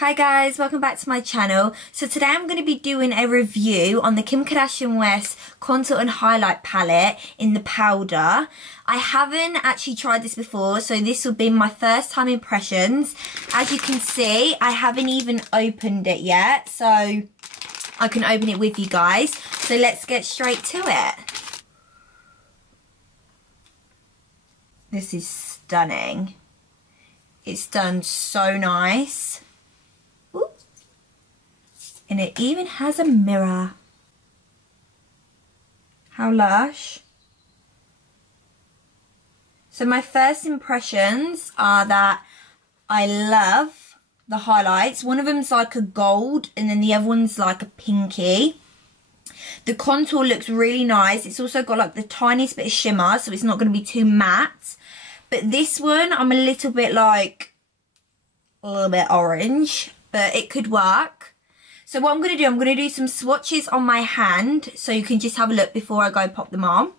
Hi guys, welcome back to my channel. So today I'm going to be doing a review on the Kim Kardashian West Contour and Highlight Palette in the powder. I haven't actually tried this before, so this will be my first time impressions. As you can see, I haven't even opened it yet, so I can open it with you guys. So let's get straight to it. This is stunning. It's done so nice. And it even has a mirror. How lush. So my first impressions are that I love the highlights. One of them's like a gold and then the other one's like a pinky. The contour looks really nice. It's also got like the tiniest bit of shimmer, so it's not going to be too matte. But this one, I'm a little bit orange, but it could work. So what I'm going to do some swatches on my hand so you can just have a look before I go pop them on.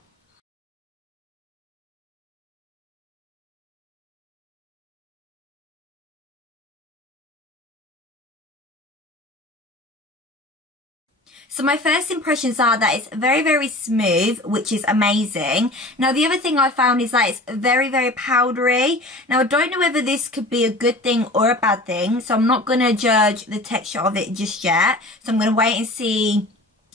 So my first impressions are that it's very, very smooth, which is amazing. Now, the other thing I found is that it's very, very powdery. Now, I don't know whether this could be a good thing or a bad thing, so I'm not going to judge the texture of it just yet. So I'm going to wait and see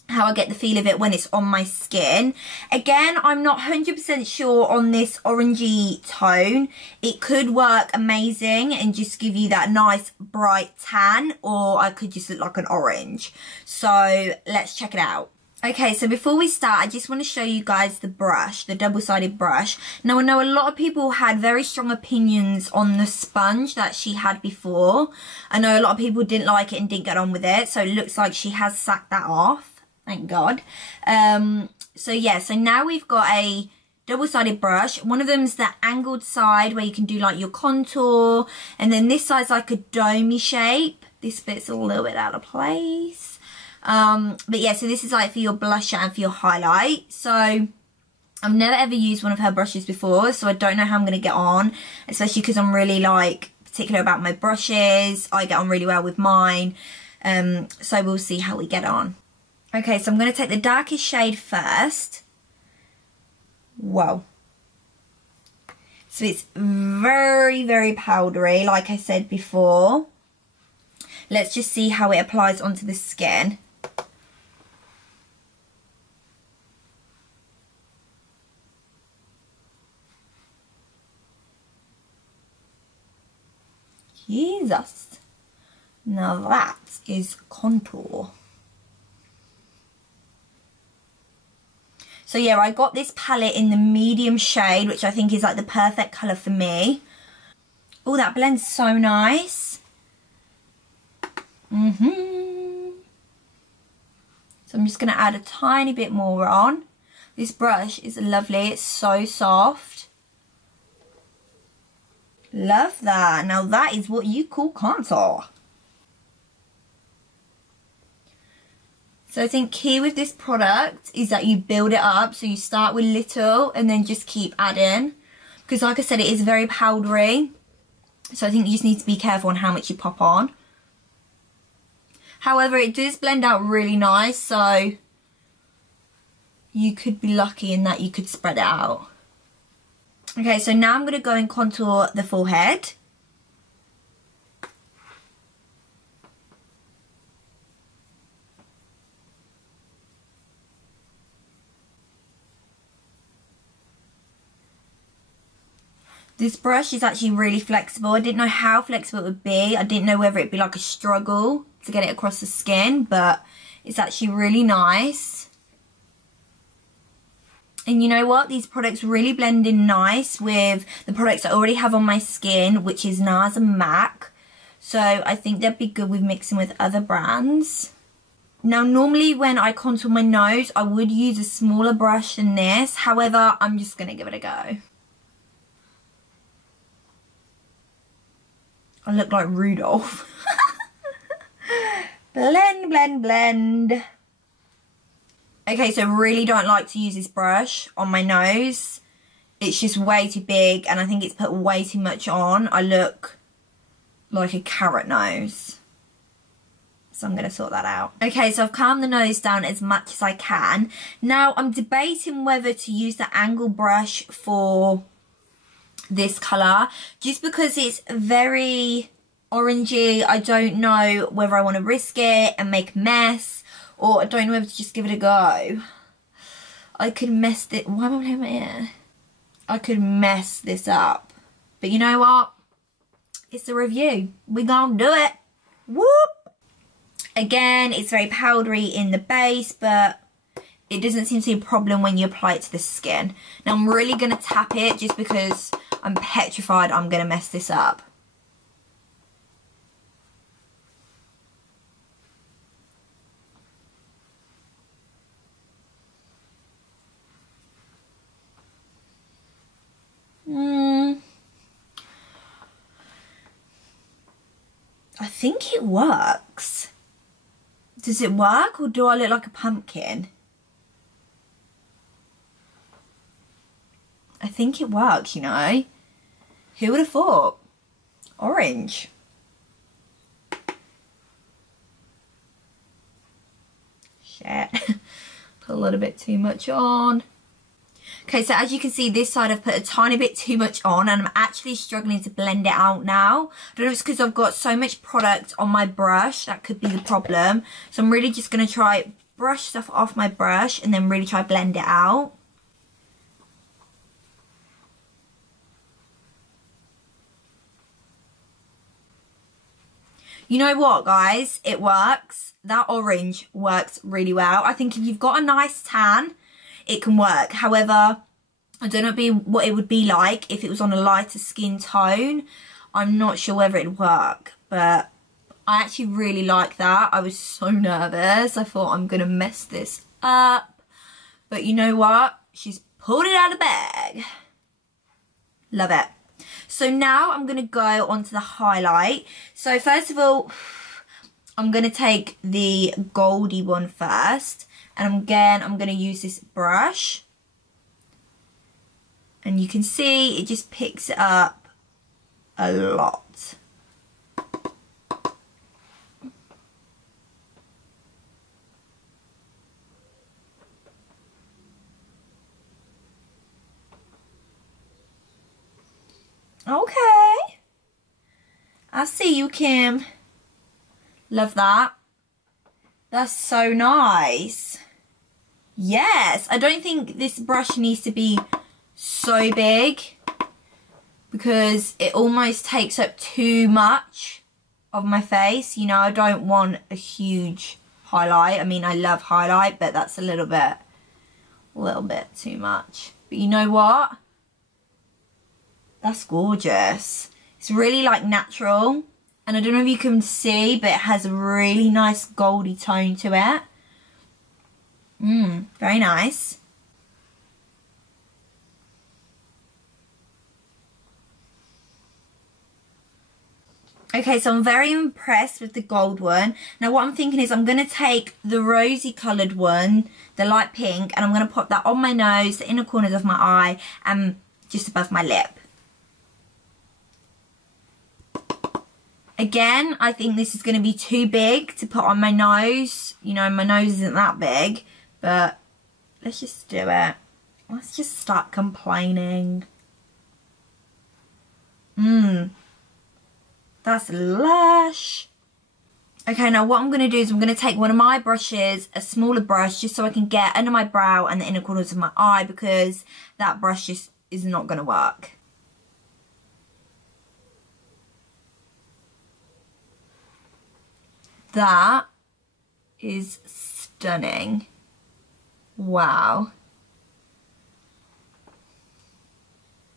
how I get the feel of it when it's on my skin. Again, I'm not 100% sure on this orangey tone. It could work amazing and just give you that nice bright tan, or I could just look like an orange. So let's check it out. Okay, so before we start, I just want to show you guys the brush, the double-sided brush. Now, I know a lot of people had very strong opinions on the sponge that she had before. I know a lot of people didn't like it and didn't get on with it, so it looks like she has sacked that off. Thank God. So yeah, so now we've got a double-sided brush. One of them's the angled side where you can do like your contour. And then this side's like a domey shape. This bit's a little bit out of place. But yeah, so this is like for your blusher and for your highlight. So I've never ever used one of her brushes before, so I don't know how I'm going to get on. Especially because I'm really like particular about my brushes. I get on really well with mine. So we'll see how we get on. Okay, so I'm going to take the darkest shade first. Whoa. So it's very, very powdery, like I said before. Let's just see how it applies onto the skin. Jesus. Now that is contour. So yeah, I got this palette in the medium shade, which I think is like the perfect colour for me. Oh, that blends so nice. So I'm just going to add a tiny bit more on. This brush is lovely. It's so soft. Love that. Now that is what you call contour. So I think key with this product is that you build it up. So you start with little and then just keep adding. Because like I said, it is very powdery. So I think you just need to be careful on how much you pop on. However, it does blend out really nice. So you could be lucky in that you could spread it out. Okay, so now I'm going to go and contour the forehead. This brush is actually really flexible. I didn't know how flexible it would be. I didn't know whether it'd be like a struggle to get it across the skin, but it's actually really nice. And you know what? These products really blend in nice with the products I already have on my skin, which is NARS and MAC. So I think they'd be good with mixing with other brands. Now, normally when I contour my nose, I would use a smaller brush than this. However, I'm just going to give it a go. I look like Rudolph. Blend, blend, blend. Okay, so really don't like to use this brush on my nose. It's just way too big and I think it's put way too much on. I look like a carrot nose. So I'm going to sort that out. Okay, so I've calmed the nose down as much as I can. Now I'm debating whether to use the angle brush for this colour, just because it's very orangey. I don't know whether I want to risk it and make a mess, or I don't know whether to just give it a go. I could mess it. Why am I playing my ear? I could mess this up. But you know what? It's a review. We gonna do it. Whoop! Again, it's very powdery in the base, but it doesn't seem to be a problem when you apply it to the skin. Now I'm really gonna tap it just because I'm petrified I'm gonna mess this up. I think it works. Does it work, or do I look like a pumpkin? I think it works, you know. Who would have thought? Orange. Shit. Put a little bit too much on. Okay, so as you can see, this side I've put a tiny bit too much on, and I'm actually struggling to blend it out now. I don't know if it's because I've got so much product on my brush. That could be the problem. So I'm really just going to try brush stuff off my brush and then really try blend it out. You know what, guys? It works. That orange works really well. I think if you've got a nice tan, it can work. However, I don't know what it would be like if it was on a lighter skin tone. I'm not sure whether it'd work, but I actually really like that. I was so nervous. I thought I'm going to mess this up. But you know what? She's pulled it out of the bag. Love it. So now I'm going to go on to the highlight. So first of all, I'm going to take the goldy one first. And again, I'm going to use this brush. And you can see it just picks it up a lot. Okay. I see you, Kim. Love that. That's so nice. Yes, I don't think this brush needs to be so big because it almost takes up too much of my face. You know, I don't want a huge highlight. I mean, I love highlight, but that's a little bit too much. But you know what? That's gorgeous. It's really like natural. And I don't know if you can see, but it has a really nice goldy tone to it. Very nice. Okay, so I'm very impressed with the gold one. Now what I'm thinking is I'm going to take the rosy coloured one, the light pink, and I'm going to pop that on my nose, the inner corners of my eye, and just above my lip. Again, I think this is going to be too big to put on my nose. You know, my nose isn't that big, but let's just do it. Let's just start complaining. That's lush. Okay, now what I'm going to do is I'm going to take one of my brushes, a smaller brush, just so I can get under my brow and the inner corners of my eye, because that brush just is not going to work. That is stunning. Wow.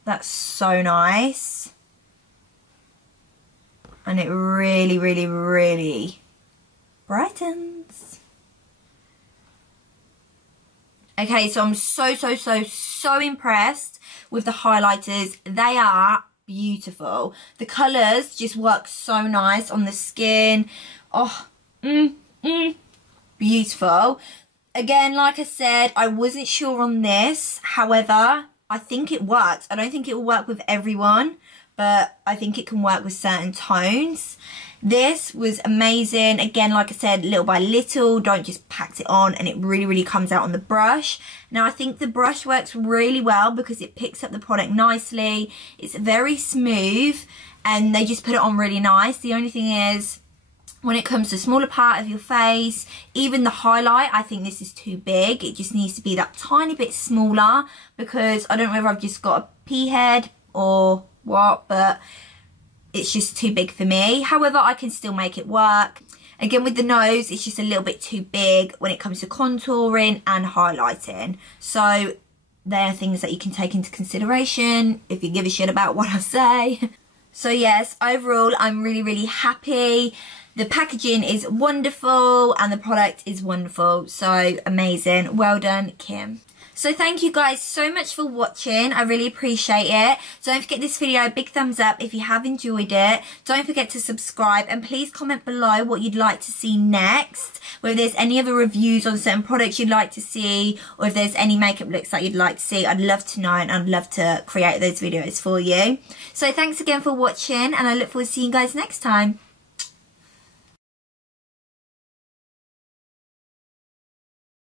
That's so nice. And it really, really, really brightens. Okay, so I'm so impressed with the highlighters. They are beautiful. The colours just work so nice on the skin. Oh, beautiful. Again, like I said, I wasn't sure on this. However, I think it works. I don't think it will work with everyone, but I think it can work with certain tones. This was amazing. Again, like I said, little by little, don't just pack it on, and it really, really comes out on the brush. Now, I think the brush works really well because it picks up the product nicely. It's very smooth, and they just put it on really nice. The only thing is, when it comes to the smaller part of your face, even the highlight, I think this is too big. It just needs to be that tiny bit smaller, because I don't know whether I've just got a pea head or what, but it's just too big for me. However, I can still make it work. Again, with the nose, it's just a little bit too big when it comes to contouring and highlighting. So they're things that you can take into consideration if you give a shit about what I say. So yes, overall, I'm really, really happy. The packaging is wonderful and the product is wonderful. So amazing. Well done, Kim. So thank you guys so much for watching. I really appreciate it. Don't forget this video a big thumbs up if you have enjoyed it. Don't forget to subscribe, and please comment below what you'd like to see next. Whether there's any other reviews on certain products you'd like to see, or if there's any makeup looks that you'd like to see. I'd love to know, and I'd love to create those videos for you. So thanks again for watching, and I look forward to seeing you guys next time.